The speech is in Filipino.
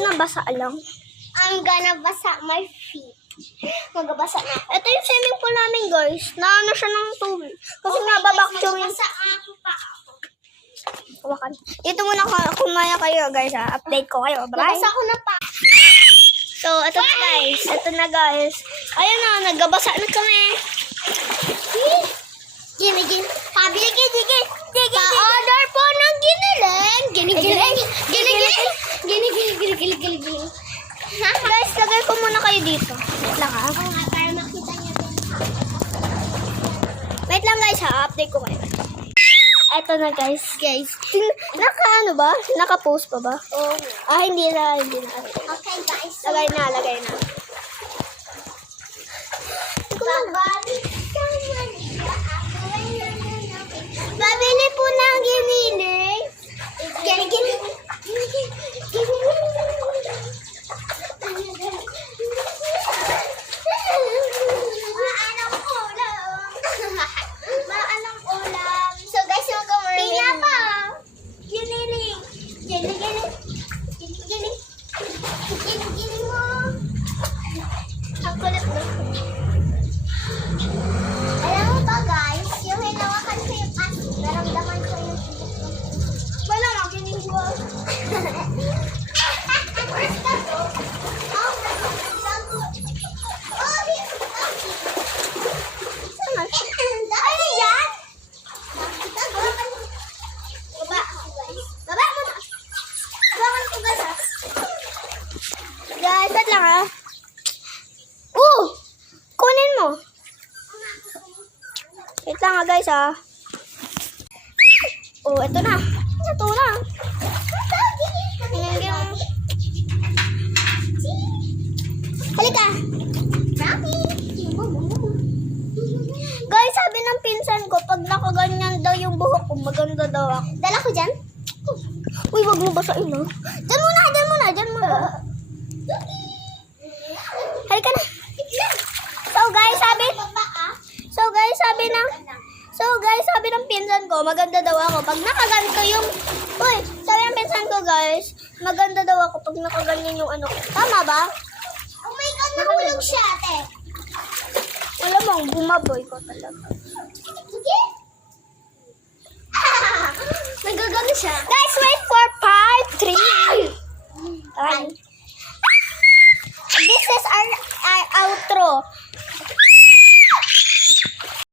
gonna basa lang. I'm gonna basa my feet. Magbabasa na ako. Ito yung swimming pool namin, guys. Naano siya ng tubig. Kasi nga, babaktumin. Magbabasa ako pa ako. Hawakan. Dito muna kumaya kayo, guys, ha. Update ko kayo. Bye. Nabasa ko na pa. So, ito na, guys. Ito na, guys. Ayun na, nagbabasa na kami. Gini. Pabili, gini. Pa-order po ng giniling. Gini. Guys, lagay ko muna kayo dito. Wait lang, ha. Oo nga, para makita niyo din. Wait lang, guys, ha. Update ko kayo. Ito na, guys. Naka-ano ba? Naka-post pa ba? Oo. Hindi na. Okay, guys. Lagay na. Babili po ng giniling. Gini. Maanong ulam. So guys, mag-umurmin. Tingnan pa. Giniling. Gini mo. Ang kulit mo. Alam mo ba guys, yung hinawakan ko yung asin, naramdaman ko yung wala nga, ginigwa. Ano yan? Baba mo na. Bawakan ko guys ha. Guys, wait lang, ha. Kunin mo. Wait lang, ha, guys, ha. Ito na. Halika. Guys, sabi ng pinsan ko, pag nakaganyan daw yung buhok ko, maganda daw ako. Dala ko dyan? Uy, wag mo basain, ha. Diyan muna. Halika na. So guys, sabi ng pinsan ko, maganda daw ako pag nakaganto yung... sabi ng pinsan ko, guys, maganda daw ako pag nakaganyan yung ano. Tama ba? Oh my God, nahulog siya, ate. Alam mo, bumaboy ko talaga. Sige. Nagagano siya. Guys, wait for part 3. This is our outro.